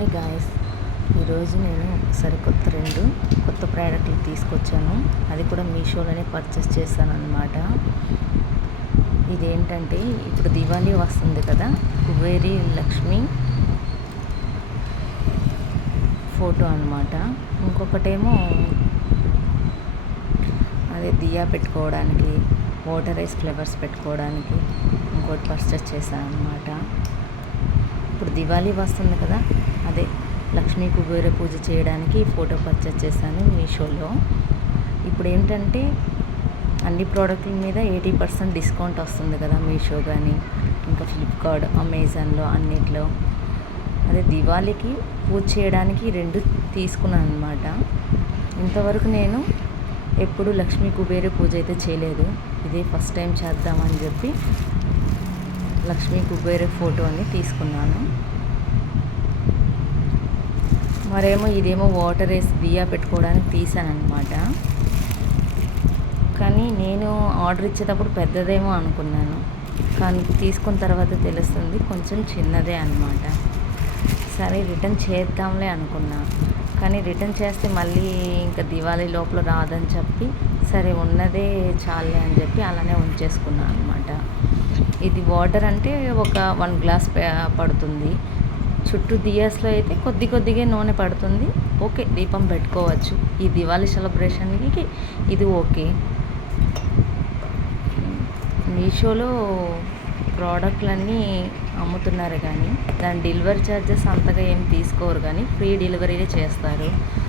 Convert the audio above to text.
Hi guys, ఈరోజు నేను సరికొత్త కొత్త ప్రోడక్ట్లు తీసుకొచ్చాను. అది కూడా మీషోలోనే పర్చేస్ చేశాను అన్నమాట. ఇదేంటంటే ఇప్పుడు దివాళీ వస్తుంది కదా, కుబేరి లక్ష్మి ఫోటో అన్నమాట. ఇంకొకటేమో అదే దియా పెట్టుకోవడానికి, వాటర్ ఐస్ ఫ్లేవర్స్ పెట్టుకోవడానికి ఇంకోటి పర్చేస్ చేశాను అన్నమాట. ఇప్పుడు దివాళీ వస్తుంది కదా, అదే లక్ష్మీ కుబేర పూజ చేయడానికి ఫోటో పర్చేస్ చేశాను మీషోలో. ఇప్పుడు ఏంటంటే అన్ని ప్రోడక్ట్ల మీద 80% డిస్కౌంట్ వస్తుంది కదా మీషో కానీ ఇంకా ఫ్లిప్కార్ట్, అమెజాన్లో అన్నిట్లో. అదే దివాళీకి పూజ చేయడానికి 2 తీసుకున్నాను అనమాట. ఇంతవరకు నేను ఎప్పుడు లక్ష్మీ కుబేర పూజ అయితే చేయలేదు. ఇదే ఫస్ట్ టైం చేద్దామని చెప్పి లక్ష్మీ కుబేర ఫోటోని తీసుకున్నాను. మరేమో ఇదేమో వాటర్ వేసి దియా పెట్టుకోవడానికి తీసాను అనమాట. కానీ నేను ఆర్డర్ ఇచ్చేటప్పుడు పెద్దదేమో అనుకున్నాను, కానీ తీసుకున్న తర్వాత తెలుస్తుంది కొంచెం చిన్నదే అనమాట. సరే రిటర్న్ చేద్దాంలే అనుకున్నా, కానీ రిటర్న్ చేస్తే మళ్ళీ ఇంకా దివాళీ లోపల రాదని చెప్పి సరే ఉన్నదే చాలే అని చెప్పి అలానే ఉంచేసుకున్నాను అనమాట. ఇది వాటర్ అంటే ఒక 1 గ్లాస్ పడుతుంది. చుట్టూ దియాస్లో అయితే కొద్దిగా నూనె పడుతుంది. ఓకే, దీపం పెట్టుకోవచ్చు. ఈ దివాళీ సెలబ్రేషన్కి ఇది ఓకే. మీషోలో ప్రోడక్ట్లన్నీ అమ్ముతున్నారు కానీ దాని డెలివరీ ఛార్జెస్ అంతగా ఏం తీసుకోరు, కానీ ఫ్రీ డెలివరీనే చేస్తారు.